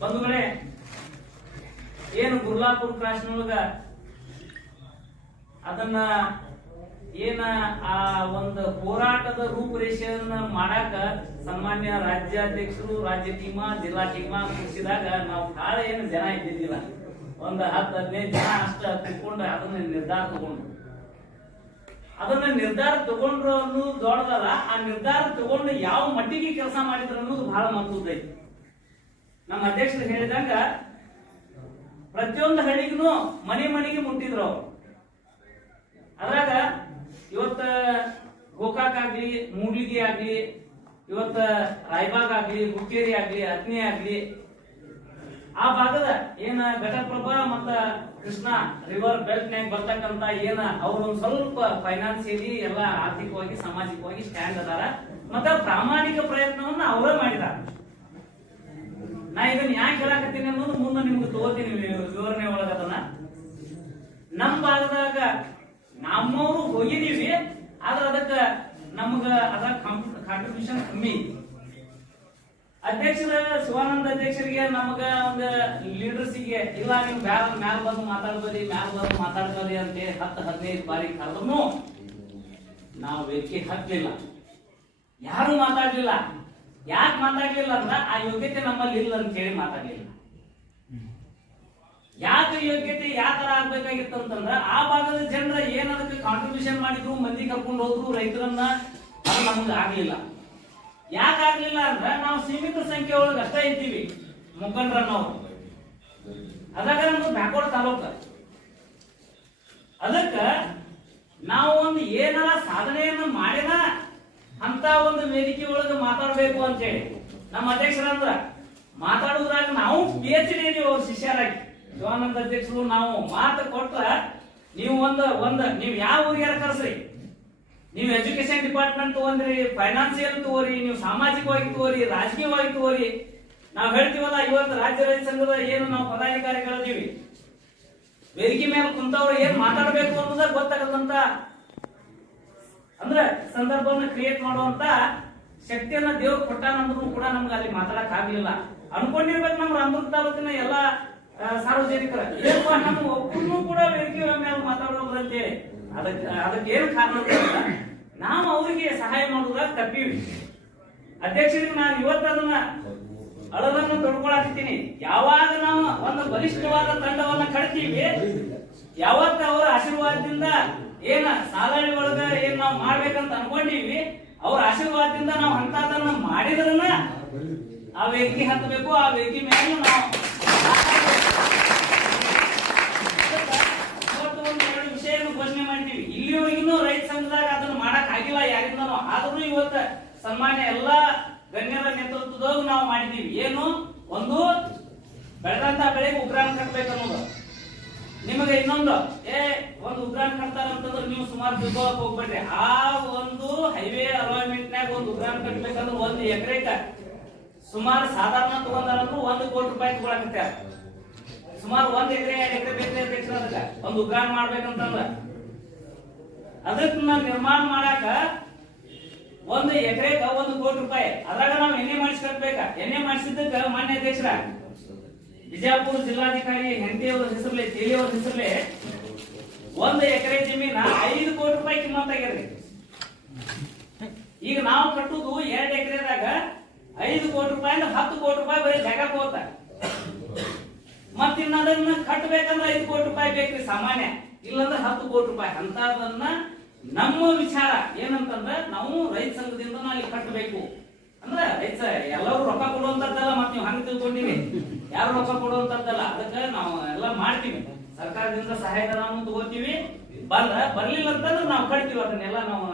ಬಂಧುಗಳೇ, ಏನು ಗುರ್ಲಾಪುರ ಕ್ರಾಸ್ನೊಳಗ ಅದನ್ನ ಏನ ಆ ಒಂದು ಹೋರಾಟದ ರೂಪುರೇಷೆಯನ್ನ ಮಾಡಾಕ ಸಾಮಾನ್ಯ ರಾಜ್ಯಾಧ್ಯಕ್ಷರು, ರಾಜ್ಯ ಟೀಮಾ, ಜಿಲ್ಲಾ ಟೀಮಾ ಕೂಡಿಸಿದಾಗ ನಾವು ಕಾಳ ಏನು ಜನ ಇದ್ದಿದ್ದಿಲ್ಲ, ಒಂದು 10-15 ಜನ ಅಷ್ಟ ತಿಳ್ಕೊಂಡು ಅದನ್ನ ನಿರ್ಧಾರ ತಗೊಂಡ್ರು ಅನ್ನೋದು ದೊಡ್ಡದಲ್ಲ. ಆ ನಿರ್ಧಾರ ತಗೊಂಡು ಯಾವ ಮಟ್ಟಿಗೆ ಕೆಲಸ ಮಾಡಿದ್ರು ಅನ್ನೋದು ಬಹಳ ಮಹತ್ವದೈತಿ. ನಮ್ಮ ಅಧ್ಯಕ್ಷರು ಹೇಳಿದಂಗ ಪ್ರತಿಯೊಂದು ಹಳ್ಳಿಗೂ ಮನೆಗೆ ಮುಟ್ಟಿದ್ರು ಅವರು. ಅದ್ರಾಗ ಇವತ್ತ ಗೋಕಾಕ್ ಆಗ್ಲಿ, ಮೂಡ್ಲಿಗಿ ಆಗ್ಲಿ, ಇವತ್ತ ರಾಯಬಾಗ್ ಆಗ್ಲಿ, ಹುಕ್ಕೇರಿ ಆಗ್ಲಿ, ಅತ್ನಿ ಆಗ್ಲಿ, ಆ ಭಾಗದ ಏನ ಘಟಪ್ರಭಾ ಮತ್ತ ಕೃಷ್ಣಾ ರಿವರ್ ಬೆಲ್ಟ್ ನಾಗ ಬರ್ತಕ್ಕಂತ ಏನ ಅವ್ರು ಒಂದ್ ಸ್ವಲ್ಪ ಫೈನಾನ್ಸಿಯಲಿ ಎಲ್ಲ ಆರ್ಥಿಕವಾಗಿ ಸಾಮಾಜಿಕವಾಗಿ ಸ್ಟ್ಯಾಂಡ್ ಅದಾರ, ಮತ್ತ ಪ್ರಾಮಾಣಿಕ ಪ್ರಯತ್ನವನ್ನ ಅವರೇ ಮಾಡಿದಾರ. ನಾ ಇದನ್ನ ಯಾಕೆ ಹೇಳಾಕತ್ತೀನಿ ಅನ್ನೋದು ಮುಂದೆ ನಿಮ್ಗೆ ತಗೋತೀನಿ ವಿವರಣೆ ಒಳಗ. ಅದನ್ನ ನಮ್ ಭಾಗದಾಗ ನಮ್ಮವರು ಹೋಗಿದೀವಿ, ಆದ್ರೆ ಅದಕ್ಕ ನಮ್ಗ ಅದ ಕಾಂಟ್ರಿಬ್ಯೂಷನ್ ಕಮ್ಮಿ. ಅಧ್ಯಕ್ಷರ ಶಿವಾನಂದ ಅಧ್ಯಕ್ಷರಿಗೆ ನಮಗ ಒಂದು ಲೀಡರ್ಸಿಗೆ ಇಲ್ಲ ನೀವು ಮ್ಯಾಲ ಬಂದು ಮಾತಾಡ್ಬೋದಿ ಅಂತ 10-15 ಬಾರಿ ಕರೆದ್ರು ನಾವು ವೇದಿಕೆ ಹತ್ತಲಿಲ್ಲ, ಯಾರು ಮಾತಾಡ್ಲಿಲ್ಲ. ಯಾಕೆ ಮಾತಾಡ್ಲಿಲ್ಲ ಅಂದ್ರ ಆ ಯೋಗ್ಯತೆ ನಮ್ಮಲ್ಲಿ ಇಲ್ಲ ಅಂತ ಹೇಳಿ ಮಾತಾಡ್ಲಿಲ್ಲ. ಯಾಕೆ ಯೋಗ್ಯತೆ ಯಾವ ತರ ಆಗ್ಬೇಕಾಗಿತ್ತು ಅಂತಂದ್ರ ಆ ಭಾಗದ ಜನರ ಏನ್ ಅದಕ್ಕೆ ಕಾಂಟ್ರಿಬ್ಯೂಷನ್ ಮಾಡಿದ್ರು, ಮಂದಿ ಕರ್ಕೊಂಡು ಹೋದ್ರು, ರೈತರನ್ನ ಅದು ನಮ್ಗೆ ಆಗ್ಲಿಲ್ಲ. ಯಾಕೆ ಆಗ್ಲಿಲ್ಲ ಅಂದ್ರ ನಾವು ಸೀಮಿತ ಸಂಖ್ಯೆ ಒಳಗೆ ಅಷ್ಟೇ ಇದ್ದೀವಿ ಮುಖಂಡರನ್ನವ್ರು. ಅದಾಗ ನಮ್ದು ಬ್ಯಾಕ್ವರ್ಡ್ ತಾಲೂಕ. ಅದಕ್ಕ ನಾವು ಒಂದು ಏನಾರ ಸಾಧನೆಯನ್ನ ಮಾಡಿದ ಅಂತ ಒಂದು ವೇದಿಕೆ ಒಳಗೆ ಮಾತಾಡ್ಬೇಕು ಅಂತ ಹೇಳಿ ನಮ್ಮ ಅಧ್ಯಕ್ಷರಂದ್ರ ಮಾತಾಡುದ್ರಾಗ ನಾವು PhD ಅವ್ರ ಶಿಷ್ಯರಾಗಿ ಶಿವಾನಂದ ಅಧ್ಯಕ್ಷರು ನಾವು ಮಾತು ಕೊಟ್ರ ನೀವು ನೀವು ಯಾವ ಊರಿಗಾರ ಕರೆಸ್ರಿ, ನೀವು ಎಜುಕೇಶನ್ ಡಿಪಾರ್ಟ್ಮೆಂಟ್ ತಗೊಂಡ್ರಿ, ಫೈನಾನ್ಸಿಯಲ್ ತಗೋರಿ, ನೀವು ಸಾಮಾಜಿಕವಾಗಿ ತಗೋರಿ, ರಾಜಕೀಯವಾಗಿ ತಗೋರಿ. ನಾವು ಹೇಳ್ತೀವಲ್ಲ, ಇವತ್ತು ರಾಜ್ಯ ರೈತ ಸಂಘದ ಏನು ನಾವು ಪದಾಧಿಕಾರಿಗಳಿದೀವಿ, ವೇದಿಕೆ ಮೇಲೆ ಕುಂತವ್ರು ಏನ್ ಮಾತಾಡಬೇಕು ಅನ್ನೋದ ಗೊತ್ತಾಗದಂತ ಅಂದ್ರೆ ಸಂದರ್ಭವನ್ನ ಕ್ರಿಯೇಟ್ ಮಾಡುವಂತ ಶಕ್ತಿಯನ್ನ ದೇವ್ರು ಕೊಟ್ಟಾನಂದ್ರೂ ಕೂಡ ನಮ್ಗೆ ಅಲ್ಲಿ ಮಾತಾಡಕ್ ಆಗ್ಲಿಲ್ಲ. ಅನ್ಕೊಂಡಿರ್ಬೇಕು ನಮ್ಮ ರಾಮದುರ್ಗ ತಾಲೂಕಿನ ಎಲ್ಲಾ ಸಾರ್ವಜನಿಕರ ಏನಪ್ಪಾ ನಮ್ಮ ಒಬ್ಬರು ಕೂಡ ವೇದಿಕೆ ಮೇಲೆ ಮಾತಾಡೋದು ಅಂತೇಳಿ ಅದಕ್ಕೆ ಏನು ಕಾರಣ ನಾವು ಅವರಿಗೆ ಸಹಾಯ ಮಾಡುವಾಗ ತಪ್ಪೀವಿ. ಅಧ್ಯಕ್ಷರಿಗೆ ನಾನು ಇವತ್ತು ಅದನ್ನ ಅಳದನ್ನು ತೊಡ್ಕೊಳಕತ್ತೀನಿ. ಯಾವಾಗ ನಾವು ಒಂದು ಬಲಿಷ್ಠವಾದ ತಂಡವನ್ನ ಕಟ್ತೀವಿ, ಯಾವತ್ತ ಅವರ ಆಶೀರ್ವಾದದಿಂದ ಏನ ಸಾಲಳಿ ಒಳಗ ಏನ್ ನಾವು ಮಾಡ್ಬೇಕಂತ ಅನ್ಕೊಂಡಿವಿ, ಅವ್ರ ಆಶೀರ್ವಾದದಿಂದ ನಾವು ಅಂತದನ್ನ ಮಾಡಿದ್ರನ್ನ ಆ ವೇದಿಕೆ ಹತ್ತಬೇಕು. ಆ ವೇದಿಕೆ ಮೇಲೆ ನಾವು ಘೋಷಣೆ ಮಾಡಿದೀವಿ. ಇಲ್ಲಿವರೆಗೂ ರೈತ ಸಂಘದಾಗ ಅದನ್ನ ಮಾಡಕ್ ಆಗಿಲ್ಲ ಯಾರಿಂದನೂ. ಆದ್ರೂ ಇವತ್ತ ಸನ್ಮಾನ್ಯ ಎಲ್ಲಾ ಗಣ್ಯರ ನೇತೃತ್ವದಾಗ ನಾವು ಮಾಡಿದೀವಿ. ಏನು ಒಂದು ಬೆಳೆದಂತ ಬೆಳೆಗೆ ಉಗ್ರಾಣ ಕಟ್ಬೇಕನ್ನೋದು. ನಿಮಗೆ ಇನ್ನೊಂದು ಒಂದು ಉಗ್ರಾಣ ಕಟ್ತಾರ ಅಂತಂದ್ರೆ ನೀವು ಸುಮಾರು ತಿಳ್ಕೊಳಕ್ ಹೋಗ್ಬೇಡ್ರಿ. ಆ ಒಂದು ಹೈವೇ ಅಲೈನ್ಮೆಂಟ್ ನಾಗ ಒಂದು ಉಗ್ರಾಣ ಕಟ್ಬೇಕಂದ್ರೆ 1 ಎಕರೆಕ ಸುಮಾರು ಸಾಧಾರಣ ತಗೊಂಡಾರಂದ್ರೂ 1 ಕೋಟಿ ರೂಪಾಯಿ ತಗೊಳಕತ್ಯಾರ. ಸುಮಾರು 1 ಎಕರೆ 2 ಎಕರೆ ಬೇಕು ಅದಕ್ಕ ಒಂದು ಉಗ್ರಾಣ ಮಾಡ್ಬೇಕಂತಂದ್ರ. ಅದನ್ನ ನಿರ್ಮಾಣ ಮಾಡಾಕ 1 ಎಕರೆಕ 1 ಕೋಟಿ ರೂಪಾಯಿ. ಅದ್ರಾಗ ನಾವು ಎಣ್ಣೆ ಮಾಡಿಸಿ ಕಟ್ಬೇಕ. ಎಣ್ಣೆ ಮಾಡಿಸಿದ್ದಕ್ಕ ಮಾನ್ಯ ಅಧ್ಯಕ್ಷರ ಬಿಜಾಪುರ ಜಿಲ್ಲಾಧಿಕಾರಿ ಹೆಂಡತಿಯವರ ಹೆಸರಲ್ಲೇ, ತೇಲಿಯವರ ಹೆಸರಲ್ಲೇ 1 ಎಕರೆ ಜಮೀನ 5 ಕೋಟಿ ರೂಪಾಯಿ ಕಿಮ್ಮತ್ ಆಗ್ಯದ್ರಿ. ಈಗ ನಾವು ಕಟ್ಟುದು 2 ಎಕರೆದಾಗ 5 ಕೋಟಿ ರೂಪಾಯಿ ಅಂದ್ರೆ 10 ಕೋಟಿ ರೂಪಾಯಿ ಬರೀ ಜಾಗ ಹೋತ. ಮತ್ತಿನ್ನ ಅದನ್ನ ಕಟ್ಟಬೇಕಂದ್ರೆ 5 ಕೋಟಿ ರೂಪಾಯಿ ಬೇಕ್ರಿ ಸಾಮಾನ್ಯ, ಇಲ್ಲಂದ್ರೆ 10 ಕೋಟಿ ರೂಪಾಯಿ. ಅಂತದನ್ನ ನಮ್ಮ ವಿಚಾರ ಏನಂತಂದ್ರೆ ನಾವು ರೈತ ಸಂಘದಿಂದ ಅಲ್ಲಿ ಕಟ್ಟಬೇಕು. ಅಂದ್ರೆ ರೈತ ಎಲ್ಲರೂ ರೊಕ್ಕ ಕೊಡುವಂತದ್ದಲ್ಲ, ಮತ್ತೆ ನೀವು ಹಂಗ ತಿಳ್ಕೊಂಡಿರಿ ಯಾರು ರೊಕ್ಕ ಕೊಡುವಂತದ್ದಲ್ಲ. ಅದಕ್ಕೆ ನಾವು ಎಲ್ಲ ಮಾಡ್ತೀವಿ, ಸರ್ಕಾರದಿಂದ ಸಹಾಯಧನವನ್ನು ತಗೋತೀವಿ. ಬರ್ಲಿಲ್ಲ ಅಂತಂದ್ರೆ ನಾವು ಕಟ್ತೀವಿ, ಅದನ್ನೆಲ್ಲ ನಾವು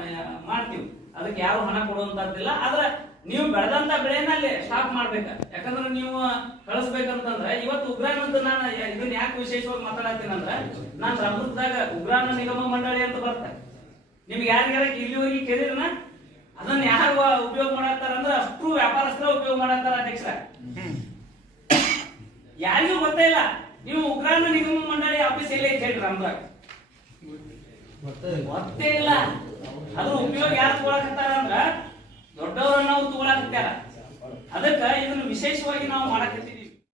ಮಾಡ್ತೀವಿ. ಅದಕ್ಕೆ ಯಾರು ಹಣ ಕೊಡುವಂತದ್ದಿಲ್ಲ. ಆದ್ರೆ ನೀವು ಬೆಳೆದಂತ ಬೆಳೆನ ಅಲ್ಲಿ ಸ್ಟಾಪ್ ಮಾಡ್ಬೇಕ. ಯಾಕಂದ್ರೆ ನೀವು ಕಳಿಸ್ಬೇಕಂತಂದ್ರೆ ಇವತ್ತು ಉಗ್ರಾಣದ ನಾನು ಇದನ್ನ ಯಾಕೆ ವಿಶೇಷವಾಗಿ ಮಾತಾಡತ್ತೀನಿ ಅಂದ್ರೆ, ನಾನು ರಾಮದುರ್ಗದಾಗ ಉಗ್ರಾಣ ನಿಗಮ ಮಂಡಳಿ ಅಂತ ಬರ್ತಾರೆ. ನಿಮ್ಗೆ ಯಾರಿಗಾರ ಇಲ್ಲಿವರೆಗೆ ಕೇಳಿದ್ರನ ಅದನ್ನ ಯಾರು ಉಪಯೋಗ ಮಾಡತ್ತಾರ ಅಂದ್ರೆ ಅಷ್ಟು ವ್ಯಾಪಾರಸ್ಥರ ಉಪಯೋಗ ಮಾಡತ್ತಾರ ಅಧ್ಯಕ್ಷರ. ಯಾರಿಗೂ ಗೊತ್ತೇ ಇಲ್ಲ. ನೀವು ಉಗ್ರಾಣ ನಿಗಮ ಮಂಡಳಿ ಆಫೀಸ್ ಎಲ್ಲೇ ಹೇಳ್ರಿ ರಾಮದಾಗ ಗೊತ್ತೇ ಇಲ್ಲ. ಅದ್ರ ಉಪಯೋಗ ಯಾರು ತಗೊಳಕತ್ತಾರ ಅಂದ್ರ ದೊಡ್ಡವರನ್ನ ತಗೊಳಕತ್ತಾರ. ಅದಕ್ಕ ಇದನ್ನ ವಿಶೇಷವಾಗಿ ನಾವು ಮಾಡಕತ್ತಿದೀವಿ.